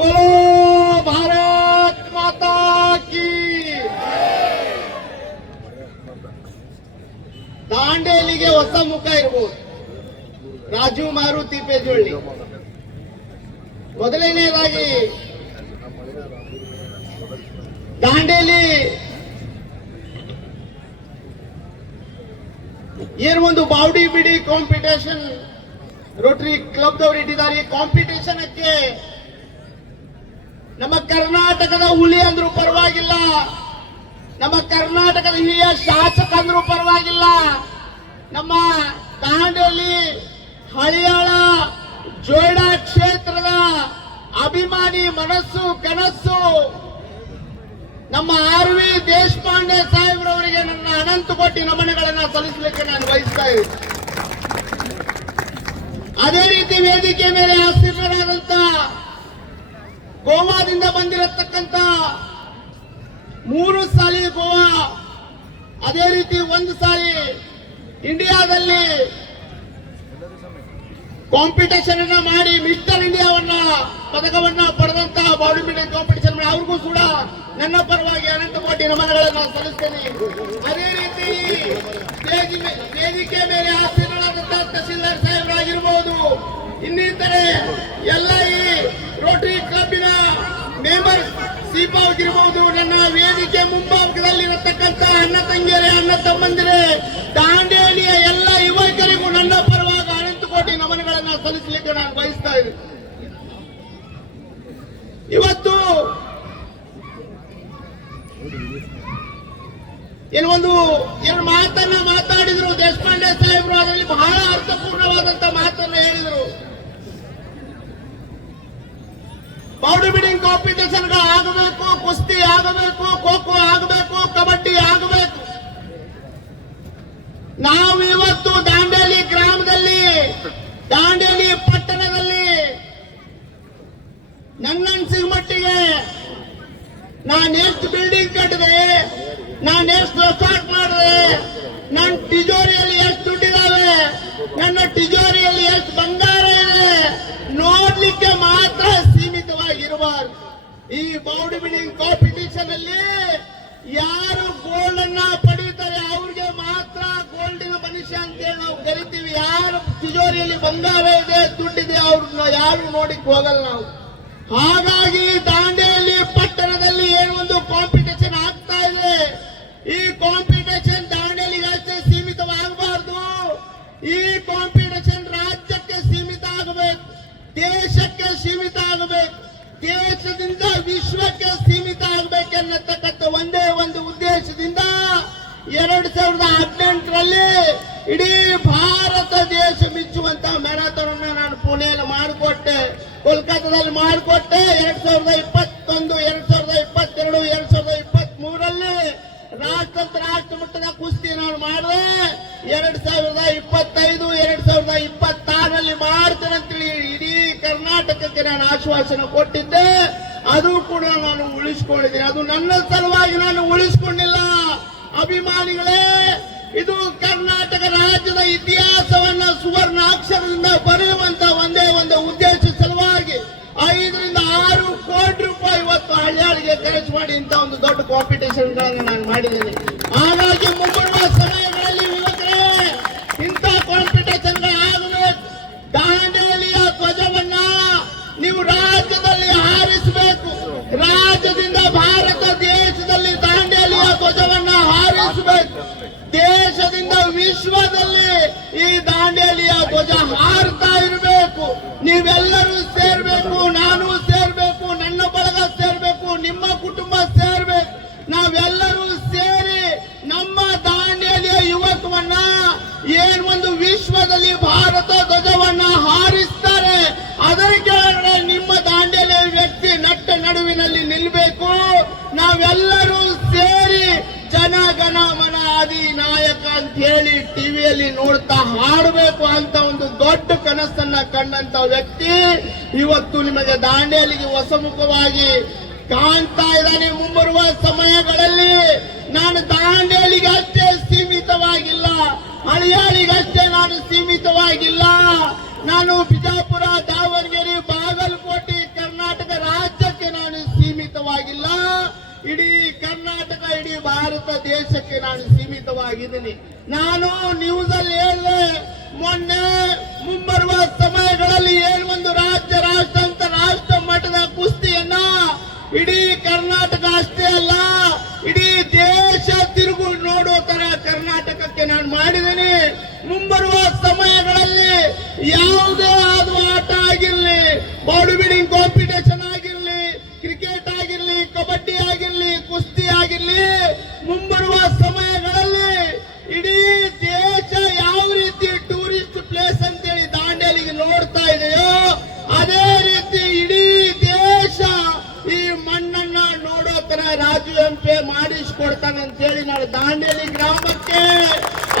बोलो भारत माता की। ದಾಂಡೇಲಿಗೆ ಹೊಸ ಮುಖ ಇರಬಹುದು. ರಾಜು ಮಾರುತಿ ಪೇಜೊಳ್ಳಿ ಮೊದಲನೆಯದಾಗಿ ದಾಂಡೇಲಿ ಏನು ಒಂದು ಬಾವುಡಿ ಬಿಡಿ ಕಾಂಪಿಟೇಷನ್ ರೋಟರಿ ಕ್ಲಬ್ ದವರು ಇಟ್ಟಿದ್ದಾರೆ. ಈ ಕಾಂಪಿಟೇಷನ್ ಕ್ಕೆ ನಮ್ಮ ಕರ್ನಾಟಕದ ಹುಲಿ ಅಂದ್ರೂ ಪರವಾಗಿಲ್ಲ, ನಮ್ಮ ಕರ್ನಾಟಕದ ಹಿರಿಯ ಶಾಸಕ ಅಂದ್ರೂ ಪರವಾಗಿಲ್ಲ, ನಮ್ಮ ದಾಂಡೇಲಿ ಹಳಿಯಾಳ ಜೋಯಿಡಾ ಕ್ಷೇತ್ರದ ಅಭಿಮಾನಿ ಮನಸ್ಸು ಕನಸು ನಮ್ಮ ಆರ್ ವಿ ದೇಶಪಾಂಡೆ ಸಾಹೇಬ್ರವರಿಗೆ ನನ್ನ ಅನಂತ ಕೋಟಿ ನಮನಗಳನ್ನು ಸಲ್ಲಿಸಲಿಕ್ಕೆ ನಾನು ಬಯಸ್ತಾ ಇದ್ದೀನಿ. ಅದೇ ರೀತಿ ವೇದಿಕೆ ಮೇಲೆ ಆಸೀನರಾದಂತ ಗೋವಾದಿಂದ ಬಂದಿರತಕ್ಕಂತ 3 ಸಾಲಿ ಗೋವಾ, ಅದೇ ರೀತಿ 1 ಸಾಲಿ ಇಂಡಿಯಾದಲ್ಲಿ ಕಾಂಪಿಟೇಷನ್ ಅನ್ನ ಮಾಡಿ ಮಿಸ್ಟರ್ ಇಂಡಿಯಾವನ್ನ ಪದಕವನ್ನ ಪಡೆದಂತಹ ಬಾಡಿ ಬಿಲ್ಡಿಂಗ್ ಕಾಂಪಿಟೇಷನ್ ಮಾಡಿ ಅವ್ರಿಗೂ ಕೂಡ ನನ್ನ ಪರವಾಗಿ ಅನಂತ ಕೋಟಿ ನಮನಗಳನ್ನು ಸಲ್ಲಿಸ್ತೇನೆ. ಅದೇ ರೀತಿ ವೇದಿಕೆ ಮೇಲೆ ಆಸೀನರಾದಂತಹ ತಹಸೀಲ್ದಾರ್ ಸಾಹೇಬರಾಗಿರ್ಬೋದು, ಇನ್ನಿತರೆ ಎಲ್ಲ ಈ ರೋಟರಿ ಕ್ಲಬ್ಬಿನ ಮೆಂಬರ್ಸ್ ಸೀಪಾ ಆಗಿರ್ಬೋದು, ನನ್ನ ವೇದಿಕೆ ಮುಂಭಾಗದಲ್ಲಿರತಕ್ಕಂತ ಅಣ್ಣ ತಂಗಿಯರೇ, ಅಣ್ಣ ತಮ್ಮಂದಿರೇ, ದಾಂಡೇಲಿಯ ಎಲ್ಲ ಯುವಕರಿಗೂ ನನ್ನ ಪರವಾಗಿ ಅನಂತ ಕೋಟಿ ನಮನಗಳನ್ನು ಸಲ್ಲಿಸಲಿಕ್ಕೆ ನಾನು ಬಯಸ್ತಾ ಇದ್ದೀನಿ. ಇವತ್ತು ಏನು ಮಾತನ್ನ ಮಾತಾಡಿದ್ರು ದೇಶಪಾಂಡೆ ಸಾಹೇಬರು, ಅದರಲ್ಲಿ ಬಹಳ ಅರ್ಥಪೂರ್ಣವಾದಂತ ಮಾತನ್ನ ಹೇಳಿದರು. ಬಾಡಿ ಬಿಲ್ಡಿಂಗ್ ಕಾಂಪಿಟೇಷನ್ ಆಗಬೇಕು, ಕುಸ್ತಿ ಆಗಬೇಕು, ಖೋ ಖೋ ಆಗಬೇಕು, ಕಬಡ್ಡಿ ಆಗಬೇಕು. ನಾವು ಇವತ್ತು ದಾಂಡೇಲಿ ಗ್ರಾಮದಲ್ಲಿ, ದಾಂಡೇಲಿ ಪಟ್ಟಣದಲ್ಲಿ ನನ್ನನ್ಸಿದ ಮಟ್ಟಿಗೆ ನಾನೆಷ್ಟು ಬಿಲ್ಡಿಂಗ್ ಕಟ್ಟಿದೆ, ನಾನೆಷ್ಟು ರೆಸಾರ್ಟ್ ಮಾಡಿದೆ, ನನ್ನ ತಿಜೋರಿಯಲ್ಲಿ ಎಷ್ಟು ದುಡ್ಡಿದಾವೆ, ನನ್ನ ತಿಜೋರಿಯಲ್ಲಿ ಎಷ್ಟು ಬಂಗಾರ ಇದೆ ನೋಡ್ಲಿಕ್ಕೆ ಮಾತ್ರ ಸೀಮಿತವಾಗಿರಬಾರ್ದು. ಈ ಬಾಡಿ ಬಿಲ್ಡಿಂಗ್ ಕಾಂಪಿಟೇಷನ್ ಅಲ್ಲಿ ಯಾರು ಗೋಲ್ಡ್ ಅನ್ನ ಪಡೀತಾರೆ ಅವ್ರಿಗೆ ಮಾತ್ರ ಗೋಲ್ಡಿನ ಮನುಷ್ಯ ಅಂತೇಳಿ ನಾವು ಕರಿತೀವಿ. ಯಾರು ತಿಜೋರಿಯಲ್ಲಿ ಬಂಗಾರ ಇದೆ, ದುಡ್ಡಿದೆ, ಅವ್ರನ್ನ ಯಾರು ನೋಡಿಕ್ ಹೋಗಲ್ಲ ನಾವು. ಹಾಗಾಗಿ ದಾಂಡೇಲಿ ಪಟ್ಟಣದಲ್ಲಿ ಏನು ಒಂದು ಕಾಂಪಿಟೇಷನ್ ಆಗ್ತಾ ಇದೆ, ಈ ಕಾಂಪಿಟೇಷನ್ ದಾಂಡೇಲಿಗೆ ಅಷ್ಟೇ ಸೀಮಿತವಾಗಬಾರ್ದು. ಈ ಕಾಂಪಿಟೇಷನ್ ರಾಜ್ಯಕ್ಕೆ ಸೀಮಿತ ಆಗಬೇಕು, ದೇಶಕ್ಕೆ ಸೀಮಿತ ಆಗಬೇಕು, ದೇಶದಿಂದ ವಿಶ್ವಕ್ಕೆ ಸೀಮಿತ ಆಗಬೇಕೆನ್ನತಕ್ಕಂಥ ಒಂದೇ ಒಂದು ಉದ್ದೇಶದಿಂದ 2018ರಲ್ಲಿ ಇಡೀ ಭಾರತ ದೇಶ ಮೆಚ್ಚುವಂತ ಮ್ಯಾರಥಾನ್ ಅನ್ನ ನಾನು ಪುಣೆಯಲ್ಲಿ ಮಾಡಿಕೊಟ್ಟೆ, ಕೋಲ್ಕತ್ತಾದಲ್ಲಿ ಮಾಡಿಕೊಟ್ಟೆ. 2021, 2022, 2023ರಲ್ಲಿ ರಾಷ್ಟ್ರ ಮಟ್ಟದ ಕುಸ್ತಿ ನಾನು ಮಾಡಿದೆ. 2025, 2026ರಲ್ಲಿ ಮಾಡ್ತೇನೆ ಅಂತೇಳಿ ಇಡೀ ಕರ್ನಾಟಕಕ್ಕೆ ನಾನು ಆಶ್ವಾಸನೆ ಕೊಟ್ಟಿದ್ದೆ. ಅದು ಕೂಡ ನಾನು ಉಳಿಸಿಕೊಂಡಿದ್ದೀನಿ. ಅದು ನನ್ನ ಸಲುವಾಗಿ ನಾನು ಉಳಿಸಿಕೊಂಡಿಲ್ಲ. ಅಭಿಮಾನಿಗಳೇ, ಇದು ಕರ್ನಾಟಕ ರಾಜ್ಯದ ಇತಿಹಾಸವನ್ನ ಸುವರ್ಣ ಅಕ್ಷರದಿಂದ ಬರೆಯುವಂತ ಒಂದೇ ಒಂದು ಉದ್ದೇಶ ಸಲುವಾಗಿ 5 ರಿಂದ 6 ಕೋಟಿ ರೂಪಾಯಿ ಇವತ್ತು ಹಳ್ಳಿಯಾಳಿಗೆ ಖರ್ಚು ಮಾಡಿ ಇಂತ ಒಂದು ದೊಡ್ಡ ಕಾಂಪಿಟೇಷನ್ ಗಳನ್ನು ನಾನು ಮಾಡಿದ್ದೇನೆ. ಹಾಗಾಗಿ ಮುಂಬರುವ ಸಮಯಗಳಲ್ಲಿ ಯುವಕರೇ, ಇಂಥ ಕಾಂಪಿಟೇಷನ್ ಆಗಬೇಕು. ದಾಂಡೇಲಿಯ ಧ್ವಜವನ್ನ ನೀವು ರಾಜ್ಯದಲ್ಲಿ ಹಾರಿಸಬೇಕು. ರಾಜ್ಯದಿಂದ ಭಾರತ ದೇಶದಲ್ಲಿ ದಾಂಡೇಲಿಯ ಧ್ವಜವನ್ನ ಹಾರಿಸಬೇಕು. ದೇಶದಿಂದ ವಿಶ್ವದಲ್ಲಿ ಈ ದಾಂಡೇಲಿಯ ಧ್ವಜ ಹಾರ್ತಾ ಇರಬೇಕು. ನೀವೆಲ್ಲರೂ ಸೇರ್ಬೇಕು, ನಾನು ಸೇರ್ಬೇಕು, ನನ್ನ ಬಳಗ ಸೇರ್ಬೇಕು, ನಿಮ್ಮ ಕುಟುಂಬ ಸೇರ್ಬೇಕು. ನಾವೆಲ್ಲರೂ ಸೇರಿ ನಮ್ಮ ದಾಂಡೇಲಿಯ ಯುವಕವನ್ನ ಏನ್ ಒಂದು ವಿಶ್ವದಲ್ಲಿ ಭಾರತ ಧ್ವಜವನ್ನ ಹಾರಿಸ್ತಾರೆ, ಅದರ ಕೆಳಗಡೆ ನಿಮ್ಮ ದಾಂಡೇಲಿಯ ವ್ಯಕ್ತಿ ನಟ್ಟ ನಡುವಿನಲ್ಲಿ ನಿಲ್ಬೇಕು. ನಾವೆಲ್ಲರೂ ಸೇರಿ ಜನಗಣ ಮನ ಅಧಿನಾಯಕ ಅಂತ ಹೇಳಿ ಟಿವಿಯಲ್ಲಿ ನೋಡ್ತಾ ಹಾಡಬೇಕು ಅಂತ ಒಂದು ದೊಡ್ಡ ಕನಸನ್ನ ಕಂಡಂತ ವ್ಯಕ್ತಿ ಇವತ್ತು ನಿಮಗೆ ದಾಂಡೇಲಿಗೆ ಹೊಸಮುಖವಾಗಿ ಕಾಣ್ತಾ ಇದ್ದಾನೆ. ಮುಂಬರುವ ಸಮಯಗಳಲ್ಲಿ ನಾನು ದಾಂಡೇಲಿಗೆ ಅಷ್ಟೇ ಸೀಮಿತವಾಗಿಲ್ಲ, ಹಳಿಯಾಳಿಗಷ್ಟೇ ನಾನು ಸೀಮಿತವಾಗಿಲ್ಲ. ನಾನು ಬಿಜಾಪುರ, ದಾವಣಗೆರೆ, ಬಾಗಲಕೋಟೆ, ಕರ್ನಾಟಕ ರಾಜ್ಯ ಭಾರತ ದೇಶಕ್ಕೆ ನಾನು ಸೀಮಿತವಾಗಿದ್ದೀನಿ. ನಾನು ನ್ಯೂಸ್ ಅಲ್ಲಿ ಹೇಳಿದೆ ಮೊನ್ನೆ ಮುಂಬರುವ ಸಮಯಗಳಲ್ಲಿ ಒಂದು ರಾಜ್ಯ ರಾಷ್ಟ್ರ ಅಂತ ರಾಷ್ಟ್ರ ಮಟ್ಟದ ಕುಸ್ತಿಯನ್ನ ಇಡೀ ಕರ್ನಾಟಕ ಅಷ್ಟೇ ಅಲ್ಲ ಇಡೀ ದೇಶ ತಿರುಗು ನೋಡೋ ತರ ಕರ್ನಾಟಕಕ್ಕೆ ನಾನು ಮಾಡಿದ್ದೇನೆ. ಮುಂಬರುವ ಸಮಯಗಳಲ್ಲಿ ಯಾವುದೇ ಆದ ಆಟ ಆಗಿರ್ಲಿ, ಬಾಡಿ ಬಿಲ್ಡಿಂಗ್ ಕಾಂಪಿಟೇಷನ್ ಆಗಿರ್ಲಿ, ಕ್ರಿಕೆಟ್ ಆಗಿರ್ಲಿ, ಕಬಡ್ಡಿ ಆಗಿರ್ಲಿ, ಕುಸ್ತಿ ಆಗಿರ್ಲಿ, ಮುಂಬರುವ ಸಮಯಗಳಲ್ಲಿ ಇಡೀ ದೇಶ ಯಾವ ರೀತಿ ಟೂರಿಸ್ಟ್ ಪ್ಲೇಸ್ ಅಂತೇಳಿ ದಾಂಡೇಲಿಗೆ ನೋಡ್ತಾ ಇದೆಯೋ ಅದೇ ರೀತಿ ಇಡೀ ದೇಶ ಈ ಮಣ್ಣನ್ನ ನೋಡೋ ತರ ರಾಜು ಎಂಪಿ ಮಾಡಿಸ್ಕೊಡ್ತಾನೆ ಅಂತೇಳಿ ನಾನು ದಾಂಡೇಲಿ ಗ್ರಾಮಕ್ಕೆ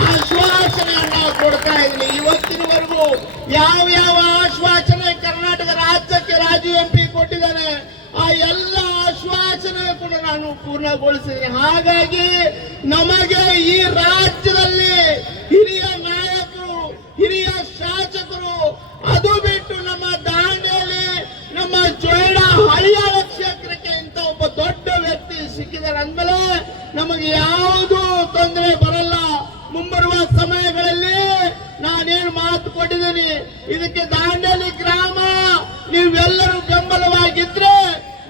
ಆಶ್ವಾಸನೆಯನ್ನ ಕೊಡ್ತಾ ಇದ್ದೀನಿ. ಇವತ್ತಿನವರೆಗೂ ಯಾವ ಆಶ್ವಾಸನೆ ಕರ್ನಾಟಕ ರಾಜ್ಯಕ್ಕೆ ರಾಜು ಎಂಪಿ ಕೊಟ್ಟಿದ್ದಾನೆ ಆ ಎಲ್ಲ ಆಶ್ವಾಸನೆ ಕೂಡ ನಾನು ಪೂರ್ಣಗೊಳಿಸಿದ್ದೀನಿ. ಹಾಗಾಗಿ ನಮಗೆ ಈ ರಾಜ್ಯದಲ್ಲಿ ಹಿರಿಯ ನಾಯಕರು, ಹಿರಿಯ ಶಾಸಕರು, ಅದು ಬಿಟ್ಟು ನಮ್ಮ ದಾಂಡೇಲಿ, ನಮ್ಮ ಜೋಯಿಡಾ ಹಳಿಯಾಳ ಕ್ಷೇತ್ರಕ್ಕೆ ಇಂತ ಒಬ್ಬ ದೊಡ್ಡ ವ್ಯಕ್ತಿ ಸಿಕ್ಕಿದ್ದಾರೆ ಅಂದ್ಮೇಲೆ ನಮಗೆ ಯಾವುದೂ ತೊಂದರೆ ಬರಲ್ಲ. ಮುಂಬರುವ ಸಮಯಗಳಲ್ಲಿ ನಾನೇನು ಮಾತು ಕೊಟ್ಟಿದ್ದೀನಿ, ಇದಕ್ಕೆ ದಾಂಡೇಲಿ ಗ್ರಾಮ ನೀವೆಲ್ಲರೂ ಬೆಂಬಲವಾಗಿದ್ರೆ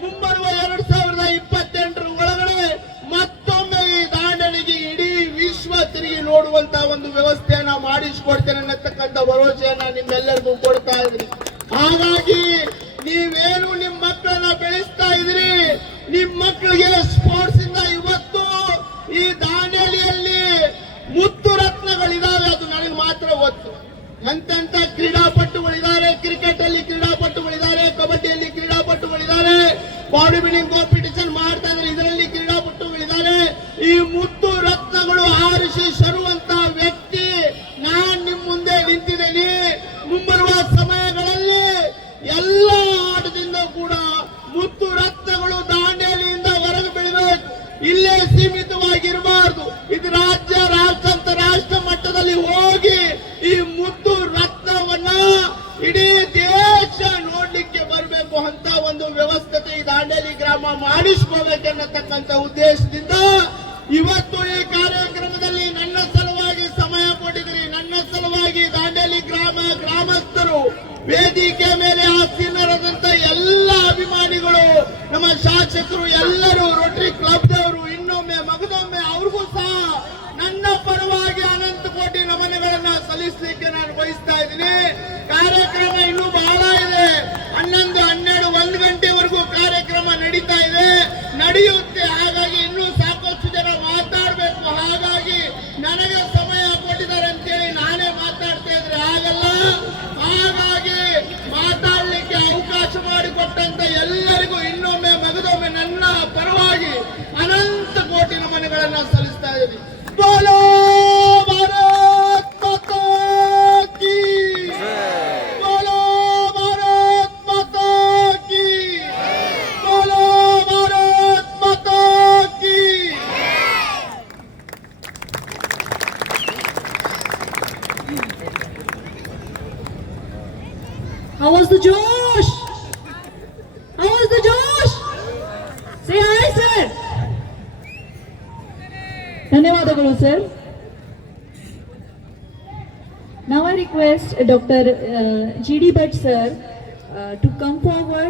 ಮುಂಬರುವ 2028 ಒಳಗಡೆ ಮತ್ತೊಮ್ಮೆ ಈ ದಾಂಡೇಲಿಗೆ ಇಡೀ ವಿಶ್ವ ತಿರುಗಿ ನೋಡುವಂತ ಒಂದು ವ್ಯವಸ್ಥೆಯನ್ನ ಮಾಡಿಸಿಕೊಡ್ತೇನೆ ಅನ್ನತಕ್ಕಂಥ ಭರವಸೆಯನ್ನ ನಿಮ್ಮೆಲ್ಲರಿಗೂ ಕೊಡ್ತಾ ಇದ್ರಿ. ಹಾಗಾಗಿ ನೀವೇನು ನಿಮ್ಮ ಮಕ್ಕಳನ್ನ ಬೆಳೆಸ್ತಾ ಇದ್ರಿ, ನಿಮ್ಮ ಮಕ್ಕಳಿಗೆ ಸ್ಪೋರ್ಟ್ಸ್ ಇಂದ ಇವತ್ತು ಈ ದಾಂಡೇಲಿಯಲ್ಲಿ ಮುತ್ತು ರತ್ನಗಳಿದಾವೆ, ಅದು ನನಗೆ ಮಾತ್ರ ಗೊತ್ತು. ಎಂತೆಂತ ಕ್ರೀಡಾಪಟುಗಳಿದ್ದಾರೆ, ಕ್ರಿಕೆಟ್ ಅಲ್ಲಿ ಕ್ರೀಡಾಪಟುಗಳಿದ್ದಾರೆ, ಕಬಡ್ಡಿಯಲ್ಲಿ ಕ್ರೀಡಾಪಟುಗಳಿದ್ದಾರೆ, ಬಾಡಿ ಬಿಲ್ಡಿಂಗ್ ಕಾಂಪಿಟೇಷನ್ ಮಾಡ್ತಾ ಇದ್ದಾರೆ, ಇದರಲ್ಲಿ ಕ್ರೀಡಾಪಟುಗಳಿದ್ದಾರೆ. ಈ ಮುತ್ತು ರತ್ನಗಳು ಆರಿಸಿ ಸರುವಂತ ವ್ಯಕ್ತಿ ನಾನ್ ನಿಮ್ ಮುಂದೆ ನಿಂತಿದ್ದೇನೆ. ಮುಂಬರುವ ಸಮಯಗಳಲ್ಲಿ ಎಲ್ಲ ಆಟದಿಂದ ಕೂಡ ಮುತ್ತು ರತ್ನಗಳು ದಾಂಡೇಲಿಯಿಂದ ಹೊರಗೆ ಬೆಳಿಬೇಕು, ಇಲ್ಲೇ ಸೀಮಿತವಾಗಿರಬಾರ್ದು. ಇದು ರಾಜ್ಯ, ರಾಷ್ಟ್ರ ಅಂತ ರಾಷ್ಟ್ರ ಮಟ್ಟದಲ್ಲಿ ಹೋಗಿ ಈ ಮುತ್ತು ರತ್ನವನ್ನ ಇಡೀ ದೇಶ ನೋಡ್ಲಿಕ್ಕೆ ಬರಬೇಕು ಅಂತ ಒಂದು ವ್ಯವಸ್ಥೆ ಈ ದಾಂಡೇಲಿ ಗ್ರಾಮ ಮಾಡಿಸ್ಕೋಬೇಕೆನ್ನತಕ್ಕಂಥ ಉದ್ದೇಶದಿಂದ ಇವತ್ತು ಈ ಕಾರ್ಯಕ್ರಮದಲ್ಲಿ ನನ್ನ ಸಲುವಾಗಿ ಸಮಯ ಕೊಟ್ಟಿದ್ರಿ. ನನ್ನ ಸಲುವಾಗಿ ದಾಂಡೇಲಿ ಗ್ರಾಮಸ್ಥರು, ವೇದಿಕೆ ಮೇಲೆ ಆಸೀನರಾದಂತ ಎಲ್ಲ ಅಭಿಮಾನಿಗಳು, ನಮ್ಮ ಶಾಸಕರು ಎಲ್ಲರೂ, ರೋಟರಿ ಕ್ಲಬ್ದವರು ಇನ್ನೊಮ್ಮೆ ಮಗದೊಮ್ಮೆ ಅವ್ರಿಗೂ ಸಹ ನನ್ನ ಪರವಾಗಿ ಅನಂತ ಕೋಟಿ ನಮನಗಳನ್ನ ಸಲ್ಲಿಸಲಿಕ್ಕೆ ನಾನು ಬಯಸ್ತಾ ಇದ್ದೀನಿ. ಕಾರ್ಯಕ್ರಮ ಇನ್ನೂ ಬಹಳ ಇದೆ. 11, 12, 1 ಗಂಟೆವರೆಗೂ ಕಾರ್ಯಕ್ರಮ ನಡೀತಾ ಇದೆ, ನಡೆಯುತ್ತೆ. ಹಾಗಾಗಿ ಇನ್ನೂ ಸಾಕಷ್ಟು ಜನ ಮಾತಾಡಬೇಕು. ಹಾಗಾಗಿ ನನಗೆ ಸಮಯ ಕೊಟ್ಟಿದ್ದಾರೆ ಅಂತೇಳಿ ನಾನೇ ಮಾತಾಡ್ತಾ ಇದ್ರೆ ಆಗಲ್ಲ. ಹಾಗಾಗಿ ಮಾತಾಡಲಿಕ್ಕೆ ಅವಕಾಶ ಮಾಡಿಕೊಟ್ಟಂತ ಎಲ್ಲರಿಗೂ ಇನ್ನೊಮ್ಮೆ ಮಗದೊಮ್ಮೆ ನನ್ನ ಪರವಾಗಿ ಅನಂತ ಕೋಟಿ ನಮನಗಳನ್ನ ಸಲ್ಲಿಸ್ತಾ ಇದ್ದೀನಿ. बोलो भारत माता की, बोलो भारत माता की, बोलो भारत माता की. How was the Josh? How was the Josh? Say hi, sir. ಧನ್ಯವಾದಗಳು sir. Now I request Dr. G.D. Bhatt sir to come forward.